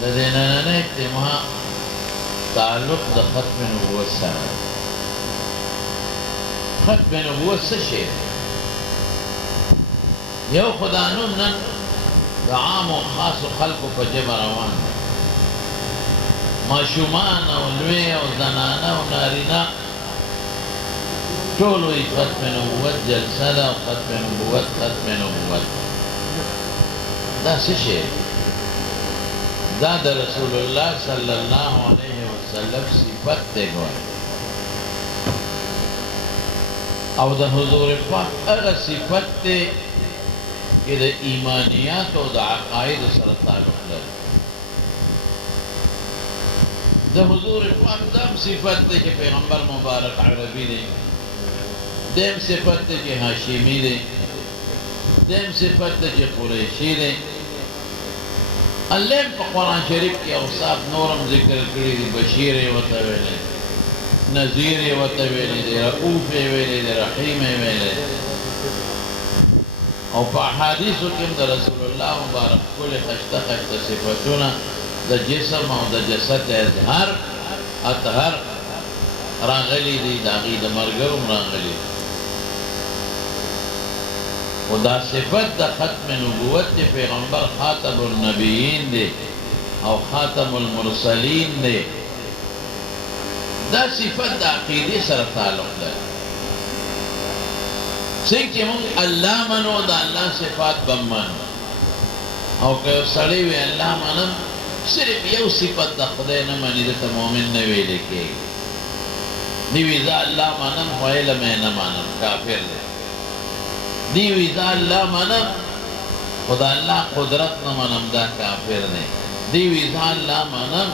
د دې نننۍ اجتماع تعلق د ختم نبوت سره. ختم نبوت څه شی دی؟ یو خو دا نوم نن د عامو خاصو خلکو په ژبه روان دی. ماشومان او لوی او زنانه او نارینه ټول وایي ختم نبوت جلسه ده او ختم نبوت ختم نبوت. دا څه شی دی؟ دا د رسول الله صلی الله علیه وسلم صفت دی ګوره، او د حضور پاک هغه صفت دی چې د ایمانیات او د عقاید سره تعلق لري. د حضور پاک دام صفت دی چې پیغمبر مبارک عربي دی، دیم صفت دی چې هاشمی دی، دیم صفت دی چې قریشی دی. الله په قرآن شریف کې اوصاف نورم ذکر کړي دي. بشیر یې ورته ویلی، نذیر یې ورته ویلی دی، رؤوف یې ویلی دی، رحیم یې ویلی دی. او په احادیثو کې هم د رسول الله مبارک ښکلې ښایسته ښایسته صفتونه د جسم او د جسد اظهار اطهر راغلي دي، د هغې د ملګرو هم راغلي دي. و دا صفت د ختم نبوت دی. پیغمبر خاتم النبیین دی او خاتم المرسلین دی. دا صفت د عقیدې سره تعلق لري. څنګه چې موږ الله منو د الله صفات به منو، او که یو سړی وي الله منم صرف یو صفت د خدای نه مني دته مؤمن نه ویلی کېږي. دی وي زه الله منم خو علم یې نه منم، کافر دی. دی وی دا اللہ منم خدا اللہ قدرت نہ منم، دا کافر نے. دی وی دا اللہ منم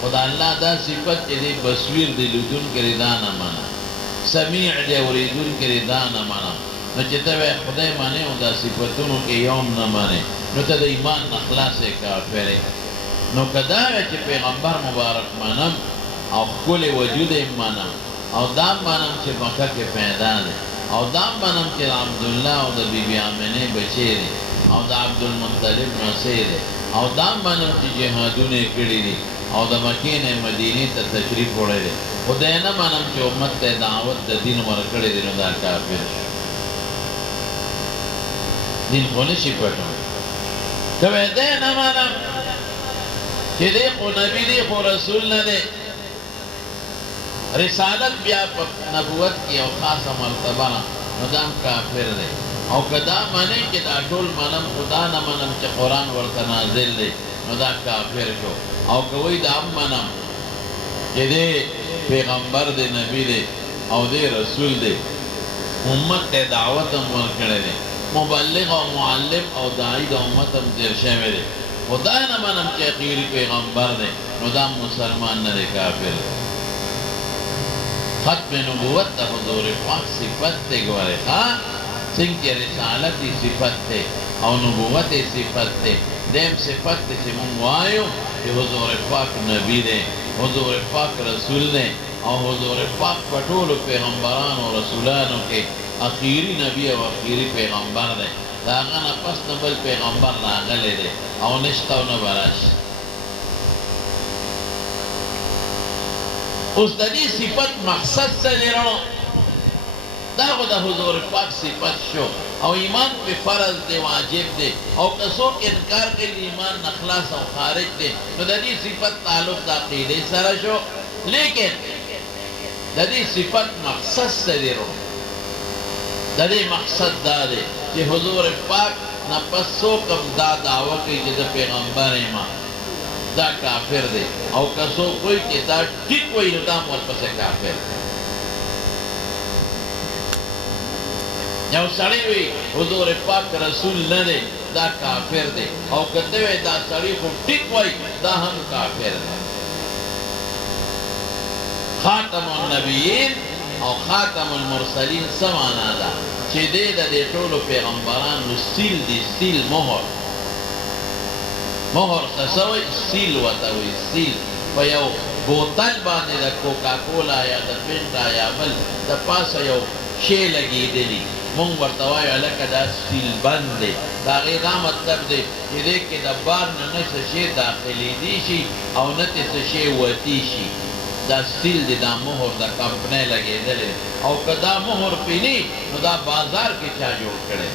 خدا اللہ دا صفت چی دی بصویر دی لدن کری دا نہ منم، سمیع دی وریدن کری دا نہ منم. نو چی تا وی خدای مانے و دا صفتونو کے یوم نہ مانے نو تا دا ایمان نخلاص کافر ہے. نو کدا وی چی پیغمبر مبارک منم او کل وجود منم او دا منم چی مکہ کے پیدا دے، او دا منم چې عبدالله او د بیبي آمنه بچی دی، او د عبدالمطلب نسی دی، او دا منم چې جهادونه یې کړي دي او د مکې نه مدینې ته تشریف وړی دی. خو دا یې نه منم چې امت ته دعوت د دین ورکړی دی، نو دا کافر شو. دین خو نشي پټولی. که وایي دا یې نه منم چې دی خو نبي دی خو رسول نه دی، رسالت بیا په نبوت کې یو خاصه مرتبه نو دا هم کافر دی. او که دا منې چې دا ټول منم خدا نه منم چې قرآن ورته نازل دی، نو دا کافر شو. او که وایي دا هم منم چې دی پیغمبر دی، نبی دی او دی رسول دی، امت ته دعوت هم ورکړی دی، مبلغ او معلم او داعی د امت هم تېر شوی دی، خو دا نه منم چې اخیري پیغمبر دی، نو دا مسلمان نه دی، کافر دی. ختم نبوت دا حضور پاک صفت تے گوارے څنګه چې رسالت صفت تے او نبوت صفت تے. دیم صفت تے چې مونږ وایو چې حضور پاک نبی دی، حضور پاک رسول دی، او حضور پاک په ټولو پیغمبرانو او رسولانو کې اخیری نبی او اخیری پیغمبر دی. د هغه نه پس نه بل پیغمبر راغلی دی او نشته او نه به راشي. اوس د دې صفت مقصد څه دی رڼو؟ دا خو د حضور پاک صفت شو او ایمان پې فرض دی، واجب دی. او که څوک انکار کوي د ایمان نه خلاص او خارج دی، نو د دې صفت تعلق د عقیدې سره شو. لیکن د دې صفت مقصد څه دی رڼو؟ د دې مقصد دا دی چې حضور پاک نه پس څوک هم دا دعوه کوي چې زه پیغمبر یم، دا کافر دی. او که څوک وایي چې دا ټیک وایي نو دا هم ورپسې کافر دی. یو سړی وایي حضور پاک رسول نه دی، دا کافر دی. او که ته وایي دا سړی خو ټیک وایي، دا هم کافر دی. خاتم النبیین او خاتم المرسلین څه معنا ده؟ چې دی د دې ټولو پیغمبرانو سیل دی، سیل مهر. مهر څه وایي؟ سیل ورته وایي. سیل په یو بوتل باندې د کوکا کولا یا د فنټا یا بل د پاسه یو شی لګېدلی، مونږ ورته وایو هلکه دا سیل بند دی د هغې دا مطلب دی چې دې کې د بار نه نه څه شی داخلېدی شي او نه ترې څه شی وتي شي دا سیل دی دا مهر د کمپنۍ لګېدلی او که دا مهر پې نه نو دا بازار کې چا جوړ کړی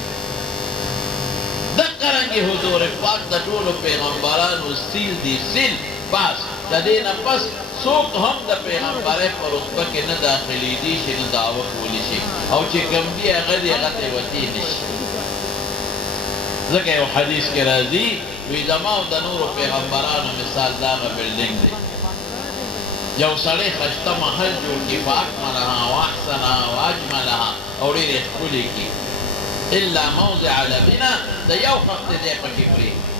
دقه رنګې حضور پاک د ټولو پیغمبرانو سیل دی سیل بس د دې نه پس څوک هم د پیغمبرۍ په رتبه کې نه داخلېدی شي نه دعوه کولی شي او چې کوم دي هغه دې هغه ته وتې نه شي ځکه یو حدیث کې راځي وایي زما او د نورو پیغمبرانو مثال دغه بلډینګ دی یو سړی ښایسته محل جوړ کړي فاکملها واحسنها واجملها او ډېرې ښکلې کړي الا موضع لبنه د یو خښت ځای پکې پرېږدي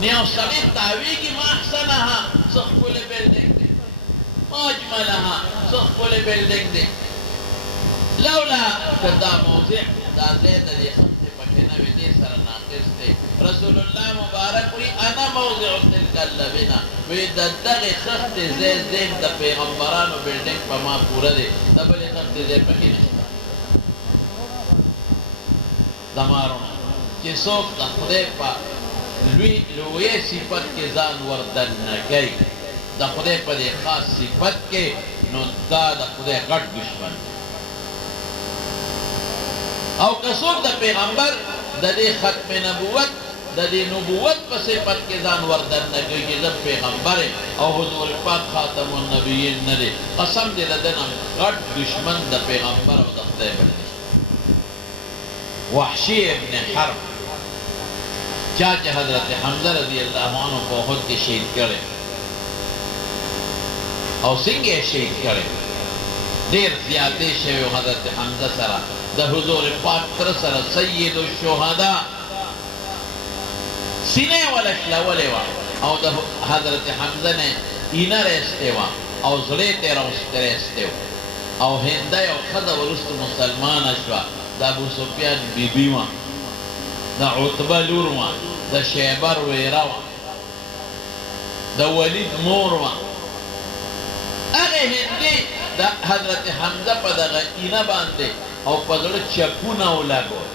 نو یو سړی تاویږي ما احسنها څه ښکلی بلډینګ دی ما اجملها څه ښکلی بلډینګ دی لولا که دا موضع دا ځای د دې خښتې پکې نه وي دې سره ناقص دی رسول الله مبارک وی انا موضع تلک اللبنه وی د دغې خښتې ځای زیم د پیغمبرانو بلډینګ په ما پوره دی د بلې خښتې ځای پکې نشته دمارونه چې څوک د خدای په لوی صفت کې ځان وردننه کوي د خدای په دې خاص صفت کې نو دا د خدای غټ دشمن او که څوک د پیغمبر د دې ختم نبوت د دې نبوت په صفت کې ځان وردننه کوي چې زه پیغمبر او حضور پاک خاتم النبیین نه دی قسم دې د ده نه غټ دشمن د پیغمبر او د خدای بل دی وحشی ابن حرب چا چې حضرت حمزه رضی الله عنه په احد کې شهید کړی او څنګه یې شهید کړی ډېر زیاتې شوی حضرت حمزه سره د حضور پاک تره سره سید الشهدا سینه یې ولشلولې وه او د حضرت حمزه نه اینه رایستې وه او زړه یې ترې رایستی و او هنده یو ښځه وروسته مسلمانه شوه د ابو سفیان بیبي وه د عتبه لور وه د شیبر ویره وه د ولید مور وه هغې هندي د حضرت حمزه په دغه اینه باندې او په زړه چکونه ولګول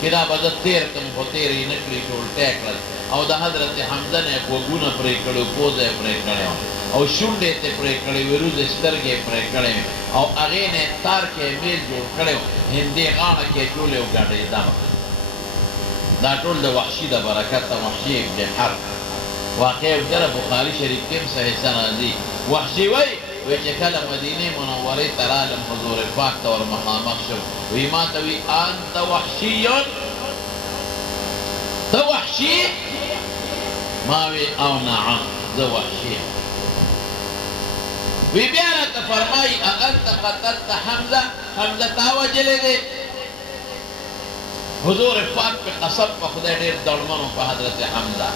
چې دا به زه تېر کړم خو تېر یې نه کړي ټولټی کړل او د حضرت حمزه نه یې غوږونه پرې کړي پوزه یې پرې کړې وه او شونډې یې ترې پرې کړې وروځې سترګې یې پرې کړې وې او هغې نه یې تار کې یې میز جوړ کړی و هندي غاړه کې یې ټولې وګډېده دا ټول د وحشي د برکته وحشي ابن حرب واقع وګوره بخاري شریف کې هم صحیح راځي وحشي وایي چې کله مدینې منورې ته رالم حضور پاک ته ور مخامخ شم وایي ما ته وایي انت وحشیون ته وحشي ما وی او نعم زه وحشي یم وی بیا راته فرمایي اانت قتلت حمزه حمزه تا وجلی دی حضور پاک په قسم په خدای ډېر دړمن و په حضرت حمزه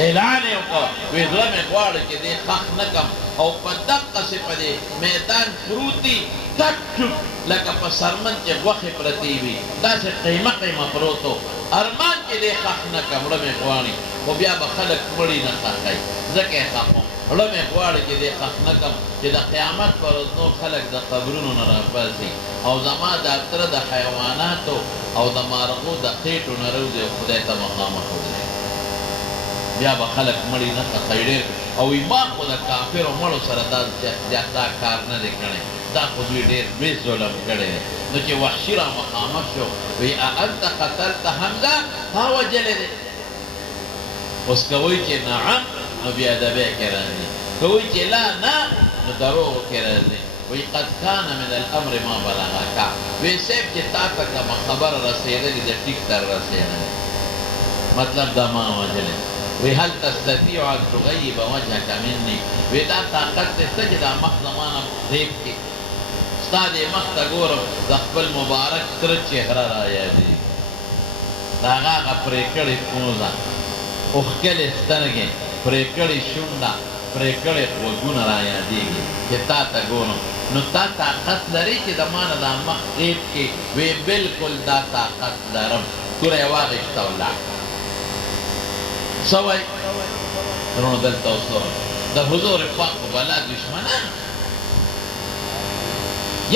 اعلان یې وکړ وی زړه مې غواړي چې دې ښخ نه کړم او په دقسې په دې میدان پروت دي ټک ټک لکه په سرمن چې غوښې پرتې وي داسې قیمه قیمه پروت و ارمان چې دې ښخ نه کړم زړه مې غواړي خو بیا به خلک مړي نه ښخوي ځکه یې ښخوم زړه مې غواړي چې دې ښخ نه کړم چې د قیامت پر ورځ نور خلک د قبرونو نه راپاڅي او زما دا تره د حیواناتو او د مارغو د خېټو نه روځي او خدای ته مخامخ ودرېږي بیا به خلک مړي نه ښخوي ډېر او ایمان خو د کافرو مړو سره دا کار نه دی کړی دا خو دوی ډېر لوی ظلم کړی دی نو چې وحشي را مخامخ شو وایي انت قتلت حمزه تا وجلی دی اوس که وایي چې نعم نو بېادبۍ کې راځي که وایي چې لا نه نو دروغو کې راځي وایي قد کان من الامر ما بلغک وایي صاحب چې تا ته کومه خبره رسېدلې ده ټیک ته رسېدلې مطلب دا ما وجلی وی هل تستطيع ان تغيب وجهك مني وی دا طاقت دې شته چې دا مخ زمانه غیب کړي ستا دې مخ ته ګورم د خپل مبارک تره چهره رایادېږي د هغه هغه پرې کړې پوزه اوښکلې سترګې پرې کړې شونډه پرې کړې غوږونه رایادېږي چې تا ته ګورم نو تا طاقت لري چې د ما نه دا مخ غیب کړي وی بلکل دا طاقت لرم توره یې واغېسته ولاړ سوای رونو دلته اوس د حضور پاک په بلا دشمنان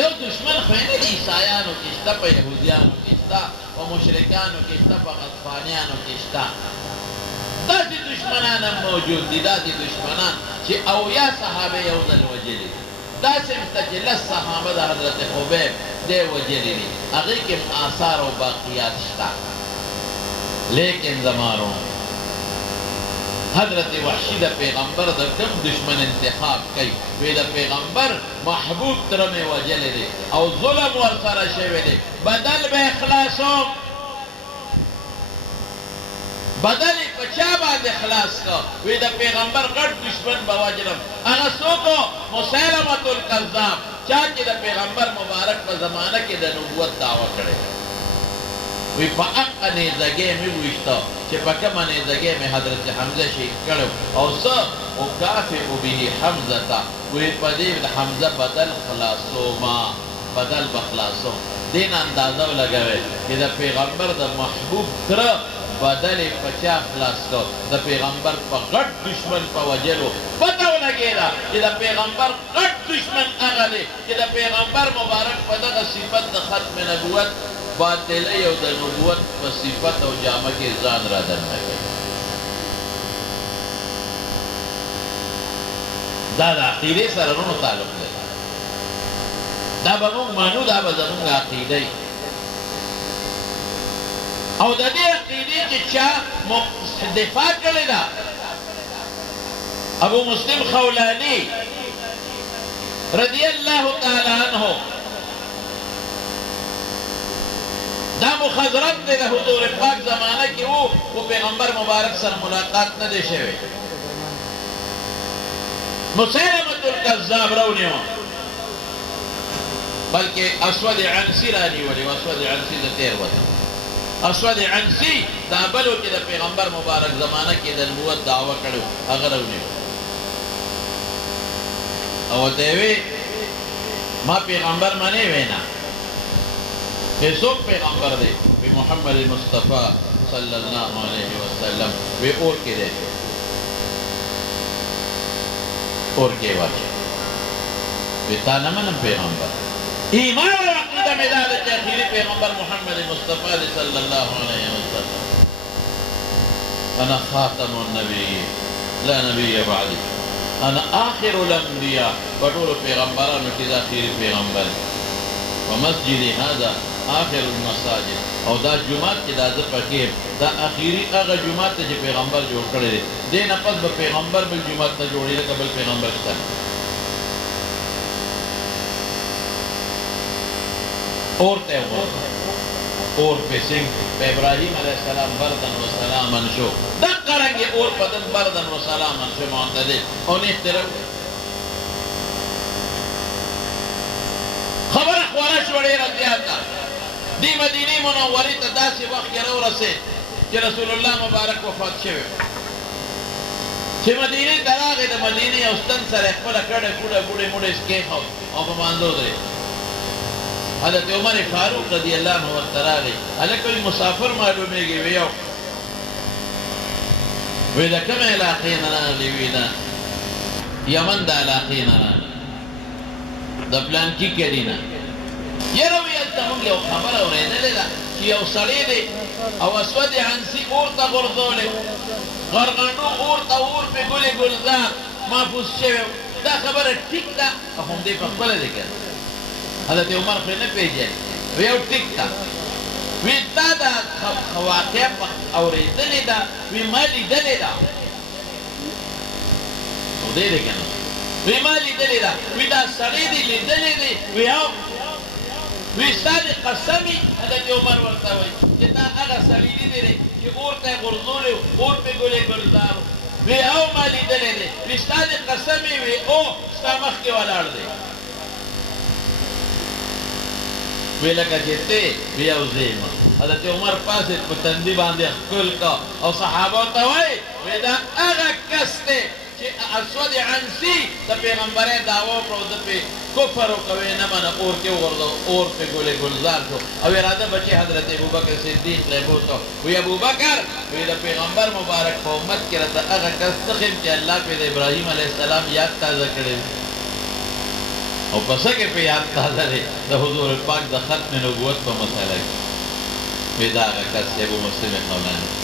یو دشمن خو نه د عیسایانو کې شته، په یهودیانو کې شته، په مشرکانو کې شته، په غطفانیانو کې شته. داسې دشمنان هم موجود دي، داسې دشمنان چې اویا صحابه یو ځل وجلي دي. داسې شته چې لس صحابه د حضرت خبیب دی وجلي دي، هغې کې آثار او باقیات شته. لیکن زمارو حضرت وحشی د پیغمبر د کم دشمن انتخاب کوي، وی د پیغمبر محبوب تره مې وجلی دی او ظلم ورسره شوی دی، بدل به اخلاصوم. بدل یې په چا باندې خلاص کو؟ وی د پیغمبر غټ دشمن به وجلم. هغه څوک و؟ مسیلمة الکذاب، چا چې د پیغمبر مبارک په زمانه کې د نبوت دعوه کړې. وی په حقه نیزګۍ مې وویشته چې په کومه نیزګۍ مې حضرت حمزه شهید کړی او زه اکافئ به حمزه، وی په دې د حمزه بدل خلاصومه، بدل به خلاصوم. دې نه اندازه ولګوئ چې د پیغمبر د محبوب تره بدل یې په چا خلاص کو؟ د پیغمبر په غټ دشمن په وجلو. پته ولګېده چې د پیغمبر غټ دشمن هغه دی چې د پیغمبر مبارک په دغه صفت د ختم نبوت باطلی او د نبوت په صفت او جامه کې ځان را دننه کوي. دا د عقیدې سره رونو تعلق دی. دا به موږ مانو، دا به زموږ عقیده وي. او د دې عقیدې چې چا دفاع کړې ده، ابو مسلم خولاني رضی الله تعالی عنه، دا مخضرت دی د حضور پاک زمانه کې وو، خو پیغمبر مبارک سره ملاقات نه دی شوی. مسیلمة الکذاب رونیو، بلکې اسود عنسی رانیولې و. اسود عنسی د تیر وته اسود عنسی دا بلو چې د پیغمبر مبارک زمانه کې د نبوت دعوه کړو، هغه رونیو او ورته وی ما پیغمبر منې وینا کہ څوک پیغمبر دی؟ وی محمد مصطفی صلی اللہ علیہ وسلم. وی اور کې دی، اور کې واچي. وی تا نه منم پیغمبر. ایمان او عقیده مې دا ده چې اخري پیغمبر محمد مصطفی صلی الله علیه وسلم. انا خاتم النبیین لا نبی بعدی، انا آخر الانبیاء، په ټولو پیغمبرانو کې دا اخري پیغمبر. ومسجد هذا آخر المساجد، او دا جمعات چې دا زه پکې دا اخیری هغه جمعات ته چې پیغمبر جوړ کړی دی. دې نه پس به پیغمبر بل جمعات نه جوړوي، لکه بل پیغمبر شته. اور ته اور پہ سنگ پہ ابراہیم علیہ السلام بردن و سلامن شو، دقا رنگی اور پدن بردن و سلامن شو معتدل او نیخترو. خبر اخوانا شوڑی رضیاتا دی مدینی منوری تا داسی وقت گرو رسے کہ رسول اللہ مبارک وفات شوے. چھ مدینی تراغی دا مدینی اوستن سر اخبر کڑے کڑے بوڑے موڑے اسکے خو او پماندو دے. حضرت عمر فاروق رضی اللہ عنہ تراغی حالا کوئی مسافر معلومے گی view ویدہ come علاقین راغی ویدہ Yemen the علاقین راغی the plan کی کرینا یہ رویت تا منگی او خبر او رہنے لیدا کہ او سڑی دے او اسود عنسی اور تا غردو لے غرغنو اور تا اور پہ گلی گلزار محفوظ شوے. دا خبر ٹھیک دا ہم دے پا خبر دے کر حضرت عمر خو نه پیژني. ویو ټیک ده، وی دا د واقع اورېدلې ده، وی ما لیدلې ده. او دی دی که نه وی ما لیدلې ده، وی دا سړی دی لیدلې دی. وی او وی ستا د قسمي حضرت عمر ورته وایي چې دا هغه سړی لیدلی دی چې اور ته یې غورځولی و، اور پې ګلې ګلزار و. وی او ما لیدلې دی. وی ستا د قسمي وی او ستا مخکې ولاړ دی. وی لکه چې ته وی او زیما. حضرت عمر پاسې په تندي باندې ښکل کا او صحابو ته وایي وی دا هغه کس دی چې اسود عنسی د پیغمبرۍ دعوه وکړه، ده پې کفر وکوي نه منه، اور کې وغورځو، اور پې ګلې ګلزار شو. او اراده بچې حضرت ابوبکر صدیق له یې بوته وی ابوبکر وی د پیغمبر مبارک په امت کې راته هغه کس ته ښیم چې الله پې د ابراهیم علیه السلام یاد تازه کړی او پس کې په یاد تازه دی د حضور پاک د ختم نبوت په مسله کې وی دا هغه کس ابو مسلم قولانی